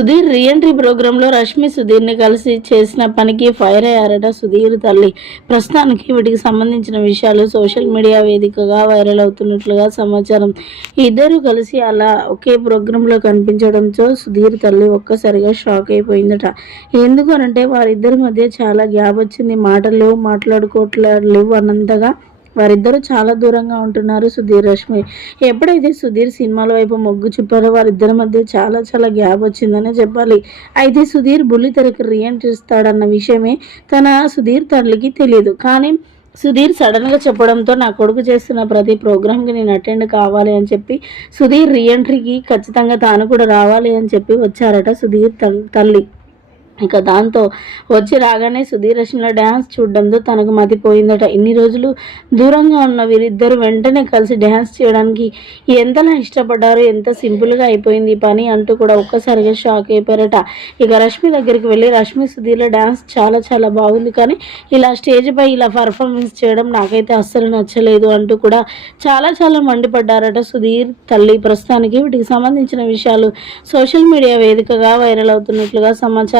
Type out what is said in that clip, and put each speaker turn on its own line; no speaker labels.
Sudheer reentry ప్రోగ్రాంలో రష్మి సుధీర్ని కలిసి చేసిన పనికి ఫైర్ అయ్యారట సుధీర్ తల్లి. ప్రస్తుతానికి వీటికి సంబంధించిన విషయాలు సోషల్ మీడియా వేదికగా వైరల్ అవుతున్నట్లుగా సమాచారం. ఇద్దరు కలిసి అలా ఒకే ప్రోగ్రాంలో కనిపించడంతో సుధీర్ తల్లి ఒక్కసారిగా షాక్ అయిపోయిందట. ఎందుకు అనంటే వారిద్దరి మధ్య చాలా గ్యాప్ వచ్చింది. మాటలు మాట్లాడుకోవట్లేవు అన్నంతగా వారిద్దరూ చాలా దూరంగా ఉంటున్నారు సుధీర్ రష్మి. ఎప్పుడైతే సుధీర్ సినిమాల వైపు మొగ్గు చూపారో వారిద్దరి మధ్య చాలా చాలా గ్యాప్ వచ్చిందనే చెప్పాలి. అయితే సుధీర్ బుల్లితెరకు రీఎంట్రీ ఇస్తాడన్న విషయమే తన సుధీర్ తల్లికి తెలియదు కానీ సుధీర్ సడన్గా చెప్పడంతో నా కొడుకు చేస్తున్న ప్రతి ప్రోగ్రామ్కి నేను అటెండ్ కావాలి అని చెప్పి సుధీర్ రీఎంట్రీకి ఖచ్చితంగా తాను కూడా రావాలి అని చెప్పి వచ్చారట సుధీర్ తల్లి. ఇక దాంతో వచ్చి రాగానే సుధీర్ డ్యాన్స్ చూడడంతో తనకు మతిపోయిందట. ఇన్ని రోజులు దూరంగా ఉన్న వీరిద్దరు వెంటనే కలిసి డ్యాన్స్ చేయడానికి ఎంతలా ఇష్టపడ్డారో ఎంత సింపుల్గా అయిపోయింది పని అంటూ కూడా ఒక్కసారిగా షాక్ అయిపోయారట. ఇక రష్మి దగ్గరికి వెళ్ళి రష్మి సుధీర్ల డ్యాన్స్ చాలా చాలా బాగుంది కానీ ఇలా స్టేజ్పై ఇలా పర్ఫార్మెన్స్ చేయడం నాకైతే అస్సలు నచ్చలేదు అంటూ కూడా చాలా చాలా మండిపడ్డారట సుధీర్ తల్లి. ప్రస్తుతానికి వీటికి సంబంధించిన విషయాలు సోషల్ మీడియా వేదికగా వైరల్ అవుతున్నట్లుగా సమాచారం